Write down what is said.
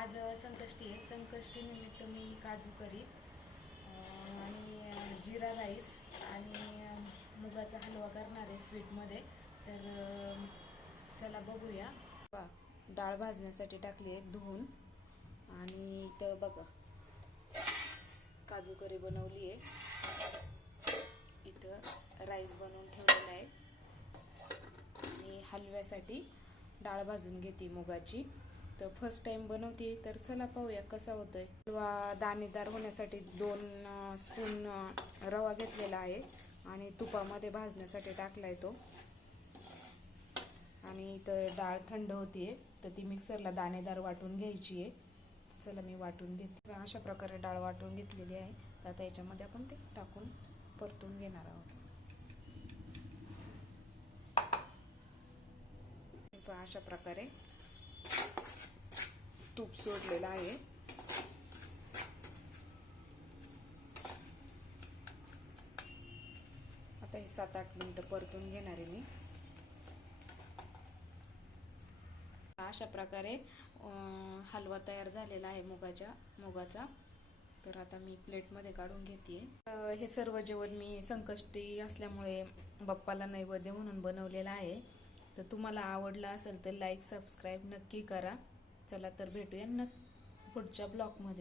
आज संकष्टी आहे. संकष्टी निमित्त मी काजू करी आणि जिरा राईस आणि मुगाचा हलवा करणार आहे स्वीटमध्ये. तर चला बघूया. डाळ भाजण्यासाठी टाकली आहे धुवून आणि इथं बघा काजू करी बनवली आहे. इथं राईस बनवून ठेवलेला आहे आणि हलव्यासाठी डाळ भाजून घेते मुगाची. तर फर्स्ट टाइम बनवते, तर चला पाहूया कसा होतोय. हलवा दाणेदार होण्यासाठी 2 स्पून रवा घेतलेला आहे आणि तुपामध्ये भाजण्यासाठी टाकलाय तो. आणि इथं डाळ थंड होतीये, तर ती मिक्सरला दाणेदार वाटून घ्यायची आहे. चला मी वाटून घेते. अशा प्रकारे डाळ वाटून घेतलेली आहे. तर आता याच्यामध्ये आपण ते टाकून परतून घेणार आहोत. अशा प्रकारे तूप सोडलेलं आहे. आता हे 7-8 मिनिटं परतून घेणार आहे मी. अशा प्रकारे हलवा तयार झालेला आहे मुगाचा. तर आता मी प्लेटमध्ये काढून घेते. हे सर्व जेवण मी संकष्टी असल्यामुळे बाप्पाला नैवेद्य म्हणून बनवलेलं आहे. तर तुम्हाला आवडलं असेल तर लाईक सबस्क्राईब नक्की करा. चला तर भेटूया पुढच्या ब्लॉगमध्ये.